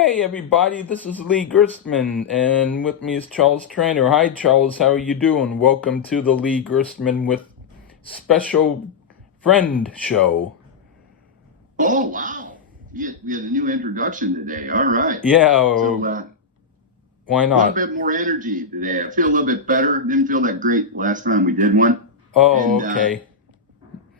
Hey everybody, this is Lee Gerstmann, and with me is Charles Traynor. Hi Charles, how are you doing? Welcome to the Lee Gerstmann with special friend show. Oh, wow. We had a new introduction today. All right. Yeah, So, why a little not? bit more energy today. I feel a little bit better. Didn't feel that great last time we did one. Oh, And okay.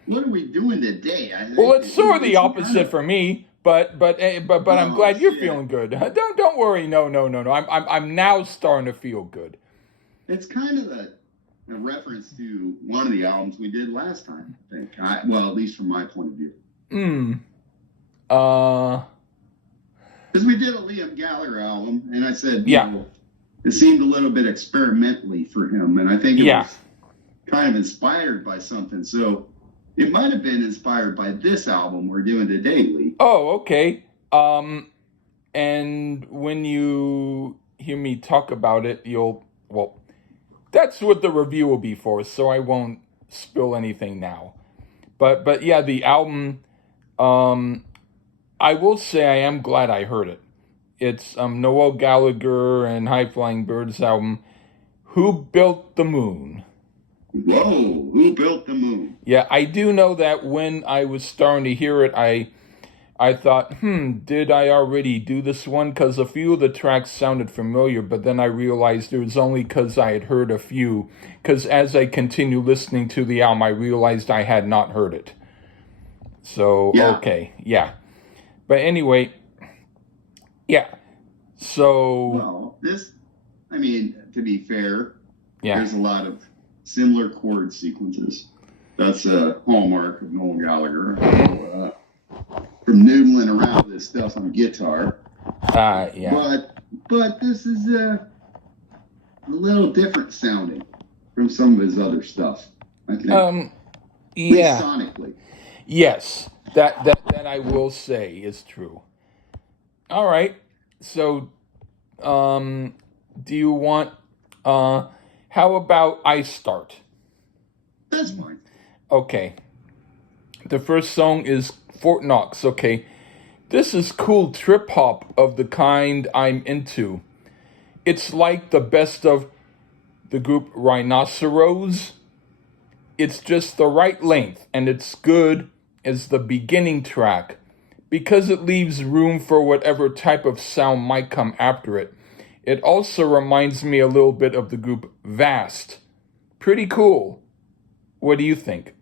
what are we doing today? Well, it's sort of the It's kind opposite of, for me, but I'm oh, glad you're shit. feeling good. Don't worry. No. I'm now starting to feel good. It's kind of a reference to one of the albums we did last time, I think. Well, at least from my point of view. Hmm. Uh. Because we did a Liam Gallagher album, and I said, Yeah. it seemed a little bit experimentally for him, and I think it Yeah. was kind of inspired by something. So it might have been inspired by this album we're doing today, Lee. Oh, okay. And when you hear me talk about it, well, that's what the review will be for, so I won't spill anything now. But yeah, the album, um, I will say I am glad I heard it. It's Noel Gallagher and High Flying Birds album, Who Built the Moon? Whoa, who built the moon? Yeah, I do know that when I was starting to hear it, I thought, did I already do this one? Because a few of the tracks sounded familiar, but then I realized it was only because I had heard a few. Because as I continued listening to the album, I realized I had not heard it. So, Yeah. okay, yeah. But anyway, yeah. So, Well, to be fair, yeah. there's a lot of similar chord sequences. That's a hallmark of Noel Gallagher. From noodling around this stuff on guitar. Yeah. But this is a little different sounding from some of his other stuff, I think. Yeah. At least sonically. Yes, that I will say is true. All right. So, do you want? How about I start? That's fine. Okay. The first song is Fort Knox. Okay. This is cool trip hop of the kind I'm into. It's like the best of the group Rhinoceros. It's just the right length, and it's good as the beginning track because it leaves room for whatever type of sound might come after it. It also reminds me a little bit of the group Vast. Pretty cool. What do you think?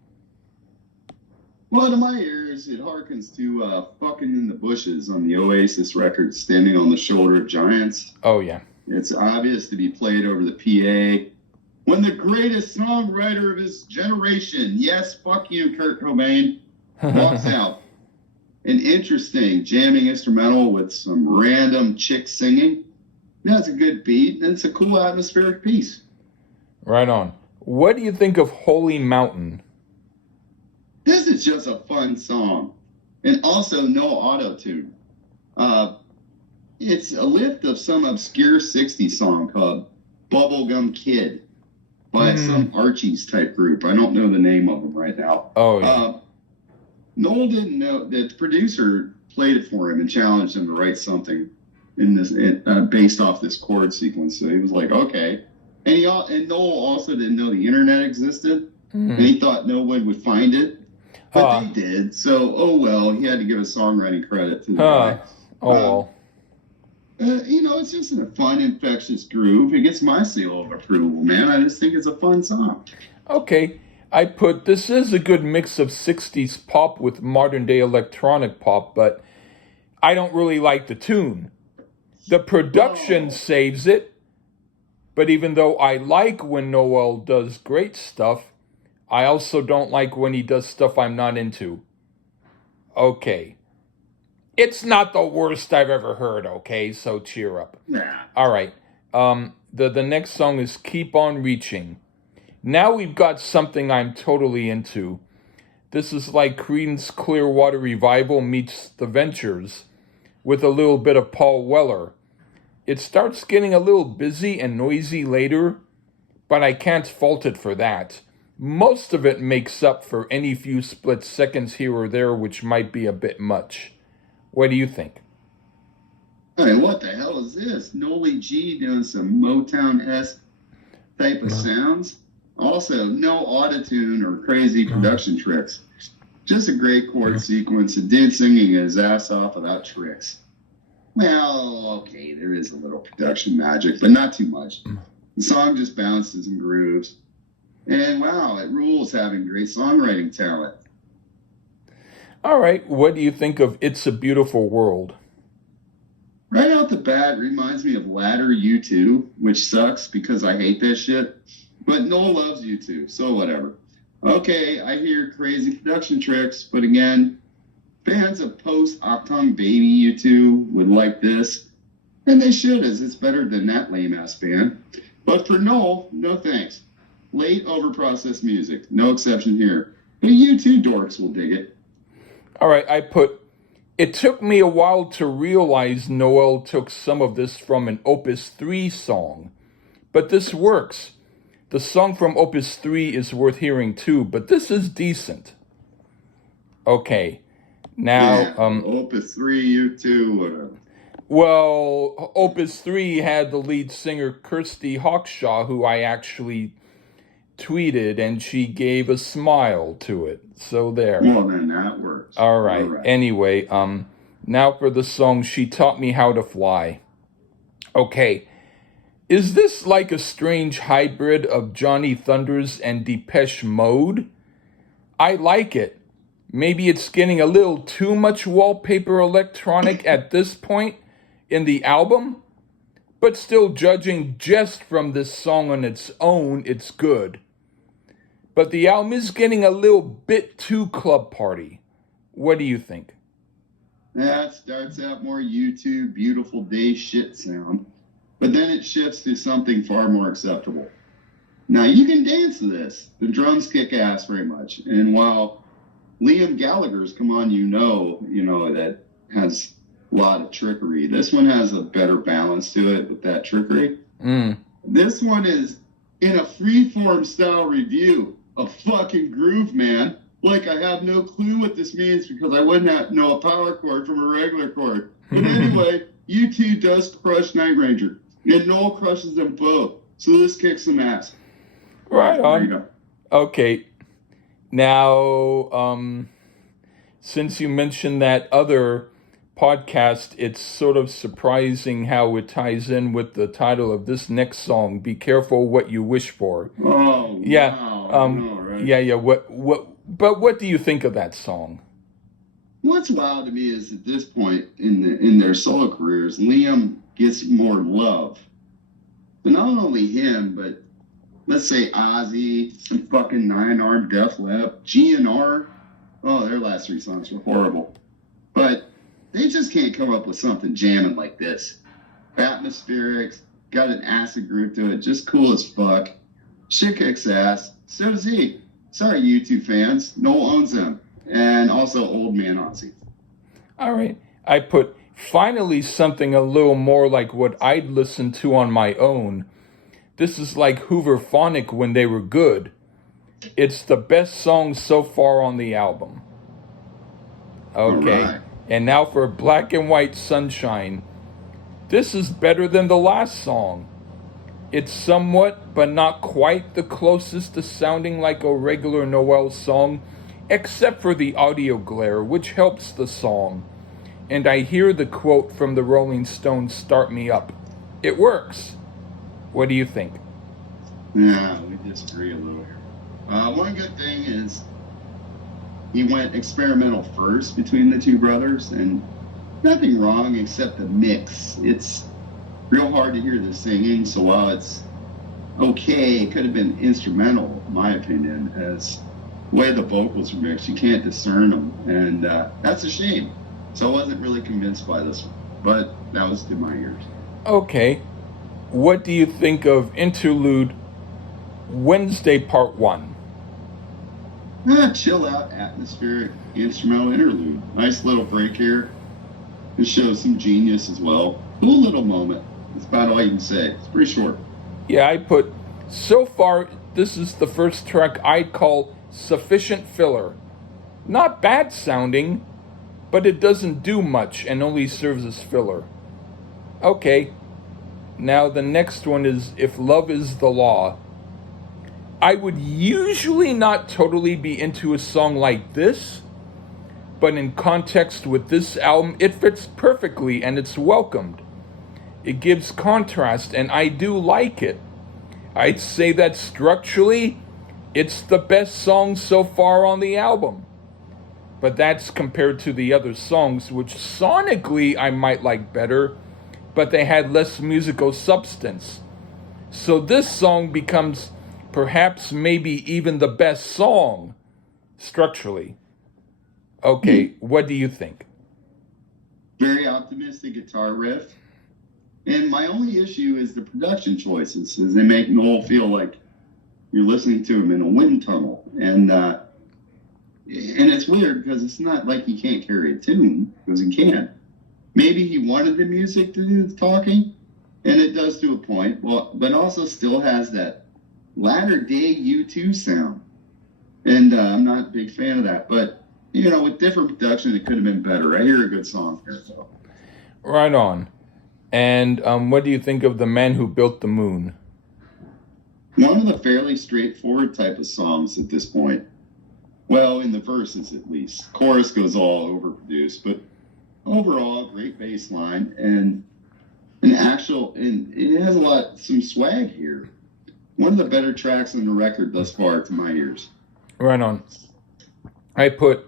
Well, to my ears, it harkens to Fucking in the Bushes on the Oasis record, Standing on the Shoulder of Giants. Oh, yeah. It's obvious to be played over the PA. When the greatest songwriter of his generation, yes, fuck you, Kurt Cobain, walks out. An interesting jamming instrumental with some random chick singing. That's a good beat, and it's a cool atmospheric piece. Right on. What do you think of Holy Mountain? This is just a fun song, and also no auto-tune. It's a lift of some obscure 60s song called Bubblegum Kid by some Archies type group. I don't know the name of them right now. Oh, yeah. Noel didn't know that the producer played it for him and challenged him to write something in this based off this chord sequence. So he was like, okay. And Noel also didn't know the internet existed, and he thought no one would find it, but they did. So, oh well, he had to give a songwriting credit to the guy. Oh well. It's just a fun, infectious groove. It gets my seal of approval, man. I just think it's a fun song. Okay. This is a good mix of 60s pop with modern day electronic pop, but I don't really like the tune. The production saves it, but even though I like when Noel does great stuff, I also don't like when he does stuff I'm not into. Okay. It's not the worst I've ever heard, okay? So cheer up. Nah. All right. The next song is Keep On Reaching. Now we've got something I'm totally into. This is like Creedence Clearwater Revival meets The Ventures with a little bit of Paul Weller. It starts getting a little busy and noisy later, but I can't fault it for that. Most of it makes up for any few split seconds here or there which might be a bit much. What do you think? Like, what the hell is this? Noel G doing some Motown-esque type of sounds. Also, no autotune or crazy production tricks. Just a great chord sequence. A dude singing his ass off without tricks. Well, okay, there is a little production magic, but not too much. The song just bounces and grooves. And wow, it rules having great songwriting talent. All right, what do you think of It's a Beautiful World? Right out the bat, it reminds me of Ladder U2, which sucks because I hate that shit. But Noel loves U2, so whatever. Okay, I hear crazy production tricks, but again, fans of post-Octung Baby U2 would like this. And they should, as it's better than that lame-ass band. But for Noel, no thanks. Late overprocessed music, no exception here. But U2 dorks will dig it. All right, I put, it took me a while to realize Noel took some of this from an Opus 3 song. But this works. The song from Opus 3 is worth hearing too, but this is decent. Okay, now... Yeah, Opus 3, U2, whatever. Well, Opus 3 had the lead singer Kirsty Hawkshaw, who I actually tweeted, and she gave a smile to it. So there. Well, then that works. All right. Anyway, now for the song She Taught Me How to Fly. Okay. Is this like a strange hybrid of Johnny Thunders and Depeche Mode? I like it. Maybe it's getting a little too much wallpaper electronic at this point in the album, but still, judging just from this song on its own, it's good. But the album is getting a little bit too club party. What do you think? That starts out more U2 Beautiful Day shit sound, but then it shifts to something far more acceptable. Now, you can dance to this. The drums kick ass very much. And while Liam Gallagher's Come On You Know, that has a lot of trickery, this one has a better balance to it with that trickery. This one is in a freeform style review. A fucking groove, man. Like, I have no clue what this means because I wouldn't know a power chord from a regular chord. But anyway, U2 does crush Night Ranger, and Noel crushes them both. So this kicks some ass. Right on. Okay. Now, since you mentioned that other podcast, it's sort of surprising how it ties in with the title of this next song, Be Careful What You Wish For. Oh, yeah. Wow. I know, right? Yeah. But what do you think of that song? What's wild to me is at this point in their solo careers, Liam gets more love. But not only him, but let's say Ozzy, and fucking Nine Armed Def Leppard, GNR. Oh, their last 3 songs were horrible. But they just can't come up with something jamming like this. Atmospheric, got an acid groove to it, just cool as fuck. Shit kicks ass. So does he. Sorry, U2 fans. Noel owns them. And also Old Man Ozzy. All right. I put finally something a little more like what I'd listen to on my own. This is like Hoover Phonic when they were good. It's the best song so far on the album. Okay. Right. And now for Black and White Sunshine. This is better than the last song. It's somewhat, but not quite, the closest to sounding like a regular Noel song, except for the audio glare, which helps the song. And I hear the quote from the Rolling Stones, "Start Me Up." It works. What do you think? Yeah, we disagree a little here. One good thing is he went experimental first between the two brothers, and nothing wrong except the mix. It's real hard to hear the singing, so while it's okay, it could have been instrumental, in my opinion, as the way the vocals are mixed, you can't discern them, and that's a shame. So I wasn't really convinced by this one, but that was to my ears. Okay. What do you think of Interlude Wednesday Part 1? Chill out, atmospheric, instrumental interlude. Nice little break here. It shows some genius as well. Cool little moment. That's about all you can say. It's pretty short. Yeah, I put, so far, this is the first track I'd call sufficient filler. Not bad sounding, but it doesn't do much and only serves as filler. Okay, now the next one is If Love Is the Law. I would usually not totally be into a song like this, but in context with this album, it fits perfectly and it's welcomed. It gives contrast, and I do like it. I'd say that structurally, it's the best song so far on the album. But that's compared to the other songs, which sonically I might like better, but they had less musical substance. So this song becomes perhaps maybe even the best song structurally. Okay, what do you think? Very optimistic guitar riff. And my only issue is the production choices, as they make Noel feel like you're listening to him in a wind tunnel. And it's weird because it's not like he can't carry a tune, because he can. Maybe he wanted the music to do the talking, and it does to a point, well, but also still has that latter day U2 sound. And I'm not a big fan of that. But, with different production, it could have been better. I hear a good song here, though. Right on. And what do you think of The Man Who Built the Moon? One of the fairly straightforward type of songs at this point. Well, in the verses at least. Chorus goes all overproduced, but overall, great bass line and and it has some swag here. One of the better tracks on the record thus far to my ears. Right on. I put,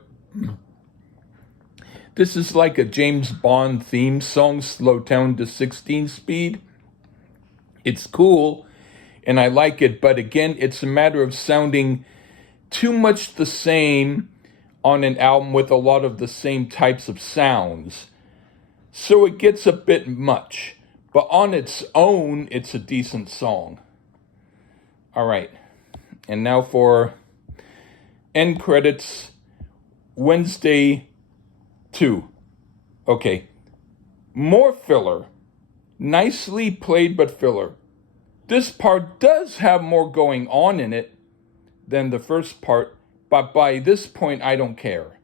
this is like a James Bond theme song slowed down to 16 speed. It's cool, and I like it, but again, it's a matter of sounding too much the same on an album with a lot of the same types of sounds. So it gets a bit much, but on its own, it's a decent song. All right, and now for end credits, Wednesday 2. Okay, more filler. Nicely played, but filler. This part does have more going on in it than the first part, but by this point, I don't care.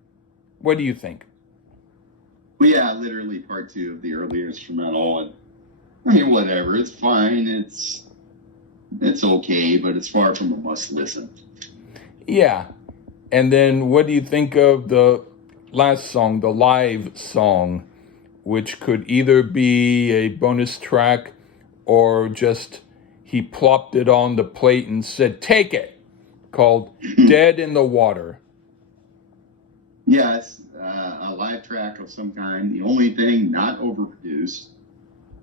What do you think? Well, yeah, literally part 2 of the earlier instrumental, and I mean, whatever. It's fine. It's okay, but it's far from a must listen. Yeah, and then what do you think of the last song, the live song, which could either be a bonus track or just he plopped it on the plate and said, "Take it," called Dead in the Water. Yeah, it's a live track of some kind. The only thing not overproduced,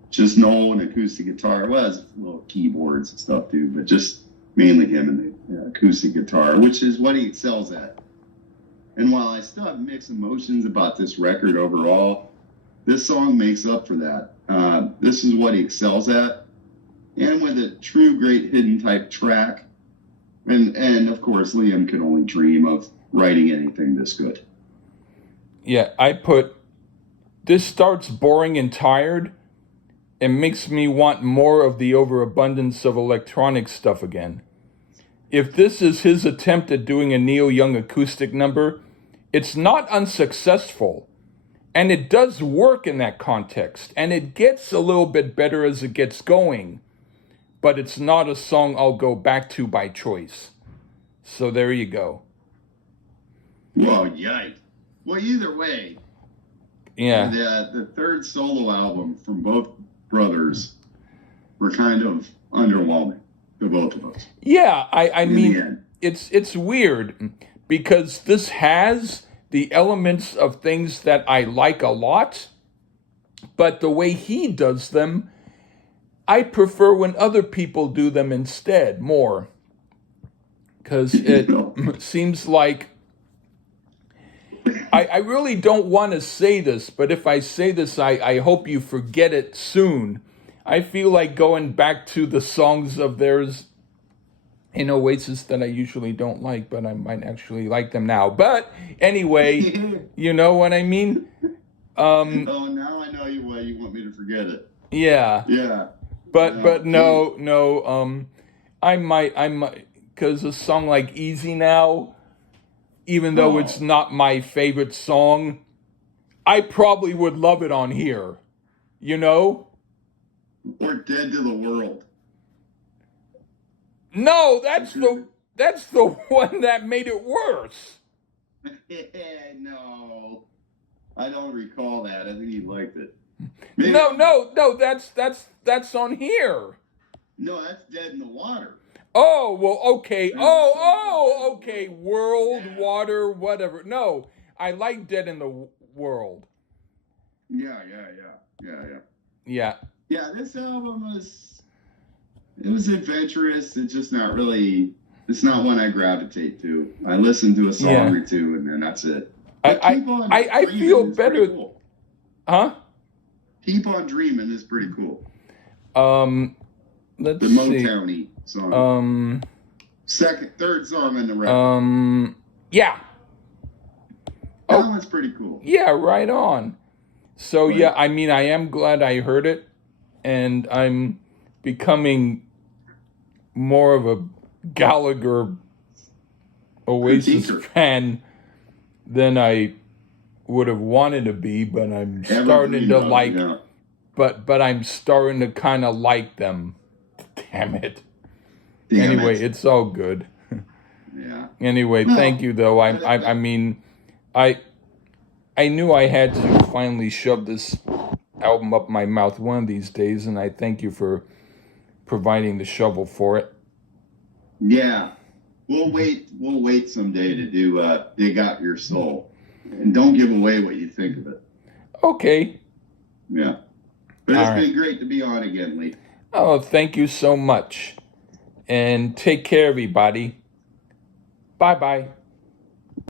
just Noel and acoustic guitar. Well, it's little keyboards and stuff too, but just mainly him and the acoustic guitar, which is what he excels at. And while I still have mixed emotions about this record overall, this song makes up for that. This is what he excels at. And with a true great hidden type track, and of course, Liam could only dream of writing anything this good. Yeah, I put, this starts boring and tired and makes me want more of the overabundance of electronic stuff again. If this is his attempt at doing a Neil Young acoustic number, it's not unsuccessful. And it does work in that context. And it gets a little bit better as it gets going. But it's not a song I'll go back to by choice. So there you go. Whoa, yikes. Well, either way, Yeah. the third solo album from both brothers were kind of underwhelming to both of us. Yeah, I mean, it's weird because this has the elements of things that I like a lot, but the way he does them, I prefer when other people do them instead more. Because it seems like, I really don't want to say this, but if I say this, I hope you forget it soon. I feel like going back to the songs of theirs in Oasis that I usually don't like, but I might actually like them now. But anyway, you know what I mean? Oh, now I know why you want me to forget it. Yeah. Yeah. But no, I might, because a song like Easy Now, even though it's not my favorite song, I probably would love it on here, you know? Or Dead to the World. No, that's the one that made it worse. No, I don't recall that. I think he liked it. No, that's on here. No, that's Dead in the Water. Oh, well, okay. There's a song called Okay. World, Yeah. water, whatever. No, I like Dead in the World. Yeah. Yeah. Yeah, this album was adventurous. It's just not really. It's not one I gravitate to. I listen to a song or two, and then that's it. But I feel better. Cool. Huh? Keep on Dreaming is pretty cool. Let's The see. Motown-y song. Third song on the record. Yeah. That one's pretty cool. Yeah, right on. So Right. yeah, I mean, I am glad I heard it, and I'm becoming more of a Gallagher Oasis fan than I would have wanted to be, but I'm starting to like. Yeah. But I'm starting to kind of like them. Damn it. Anyway, it's all good. Yeah. Anyway, thank you though. I mean, I knew I had to finally shove this album up my mouth one of these days, and I thank you for providing the shovel for it. Yeah. We'll wait someday to do Dig Out Your Soul. And don't give away what you think of it. Okay. Yeah. But it's been great to be on again, Lee. Oh, thank you so much. And take care, everybody. Bye-bye.